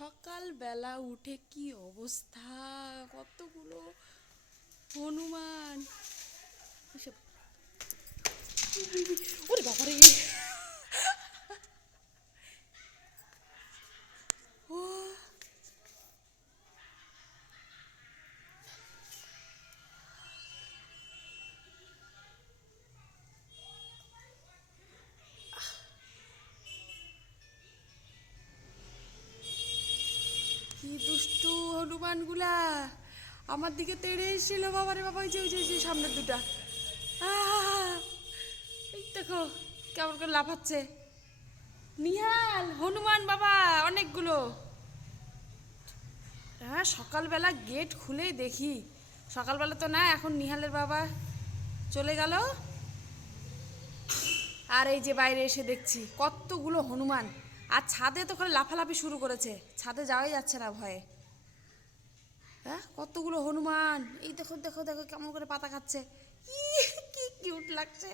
সকালবেলা উঠে কি অবস্থা, কতগুলো হনুমান এসব। ওরে বাবারে, ও কি দুষ্টু হনুমানগুলা আমার দিকে তেড়ে এসেছিল। বাবারে বাবা, ওই যে সামনের দুটা। আহ! এই দেখো কেমন করে লাফাচ্ছে। নিহাল হনুমান বাবা অনেকগুলো। হ্যাঁ, সকালবেলা গেট খুলেই দেখি, সকালবেলা তো না, এখন নিহালের বাবা চলে গেল। আর এই যে বাইরে এসে দেখছি কতগুলো হনুমান। আর ছাদে তো খালি লাফালাফি শুরু করেছে, ছাদে যাওয়াই যাচ্ছে না ভয়ে। হ্যাঁ, কতগুলো হনুমান। এই দেখো দেখো দেখো কেমন করে পাতা খাচ্ছে। কি কিউট লাগছে।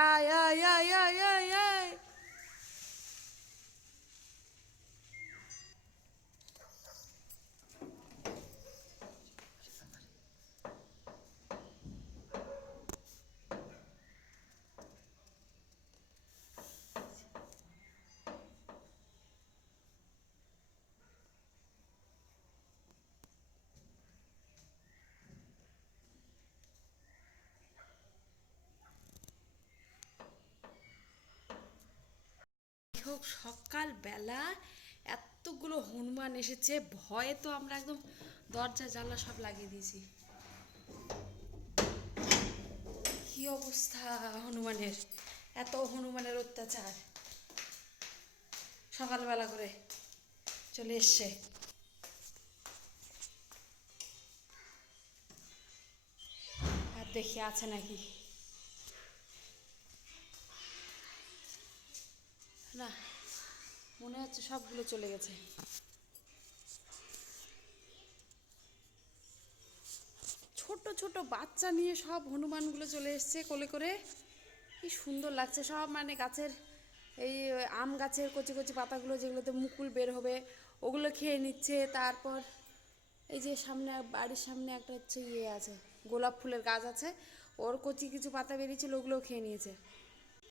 আয় আয় আয় আয় আয় আয়। হোক, সকালবেলা এতগুলো হনুমান এসেছে, ভয়ে তো আমরা একদম দরজা জানলা সব লাগিয়ে দিয়েছি। কি অবস্থা হনুমানের, এত হনুমানের অত্যাচার সকালবেলা করে চলে এসছে। আর দেখি আছে নাকি না, মনে হচ্ছে সবগুলো চলে গেছে। ছোট ছোট বাচ্চা নিয়ে সব হনুমানগুলো চলে এসছে কোলে করে। কি সুন্দর লাগছে সব, মানে গাছের এই আম গাছের কচি কচি পাতাগুলো যেগুলোতে মুকুল বের হবে ওগুলো খেয়ে নিচ্ছে। তারপর এই যে সামনে, বাড়ির সামনে একটা হচ্ছে ইয়ে আছে, গোলাপ ফুলের গাছ আছে, ওর কচি কিছু পাতা বেরিয়েছিল ওগুলোও খেয়ে নিয়েছে।